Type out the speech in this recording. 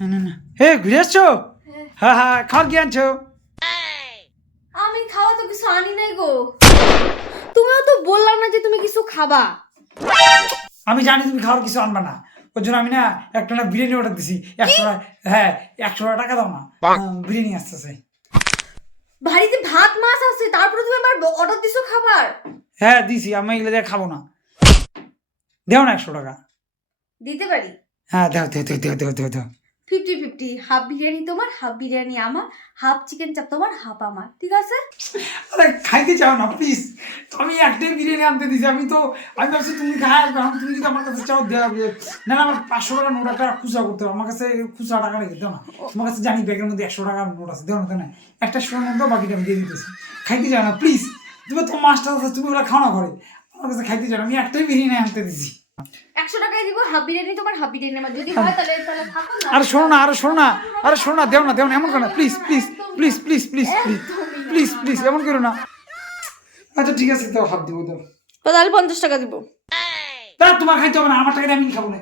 না না হে ঘুরে আসছো? হ্যাঁ হ্যাঁ খাওয়ার কি আনছো? আমি খাওয়া তো কিছু আনি নাই গো। তুমিও তো বললা না যে তুমি কিছু খাবা। আমি জানি তুমি খাওয়ার কিছু আনবা না, ওর জন্য আমি না একটা না বিরিয়ানি অর্ডার দিছি 100 টাকা। হ্যাঁ 100 টাকা দাও না, বিরিয়ানি আসতেছে। বাড়িতে ভাত মাছ আছে তারপরে তুমি আবার অর্ডার দিছো খাবার। হ্যাঁ দিছি, আমি এগুলো দিয়ে খাবো না। দেও না 100 টাকা। দিতে পারি। হ্যাঁ দেও। 50-50, হাফ বিরিয়ানি তোমার, হাফ বিরিয়ানি আমার, হাফ চিকেন চাপ তোমার, হাফ আমার, ঠিক আছে? আরে খাইতে চাও না প্লিজ, আমি একটাই বিরিয়ানি আনতে দিছি। আমি ভাবছি তুমি খাই আসবে, তুমি যদি আমার কাছে চাও দেওয়া না না, আমার 500 টাকা নোট একটা খুচরা করতে হবে, আমার কাছে খুচরা টাকা রেখে দাও না। তোমার কাছে জানি ব্যাগের মধ্যে 100 টাকার নোট আছে, দেও না একটা 100 নোট দাও, বাকিটা আমি দিয়ে দিতেছি। খাইতে চাও না প্লিজ, তুমি তো মাস্টার আছে, তুমি ওরা খাও না করে, আমার কাছে খাইতে চাও না, আমি একটাই বিরিয়ানি আনতে দিছি। 100 টাকায় দিব, হাফ বিরিয়ানি তোমার, হাফ বিরিয়ানি আমার। যদি হয় তাহলে থাকো না। আরে শোনো না, দেও না এমন করো না প্লিজ এমন করো না। আচ্ছা ঠিক আছে, দাও হাফ দিব, দাও। তাহলে 50 টাকা দিব। তা তোমার খাইতে হবে না, আমার টাকা দিয়ে আমি খাবো না।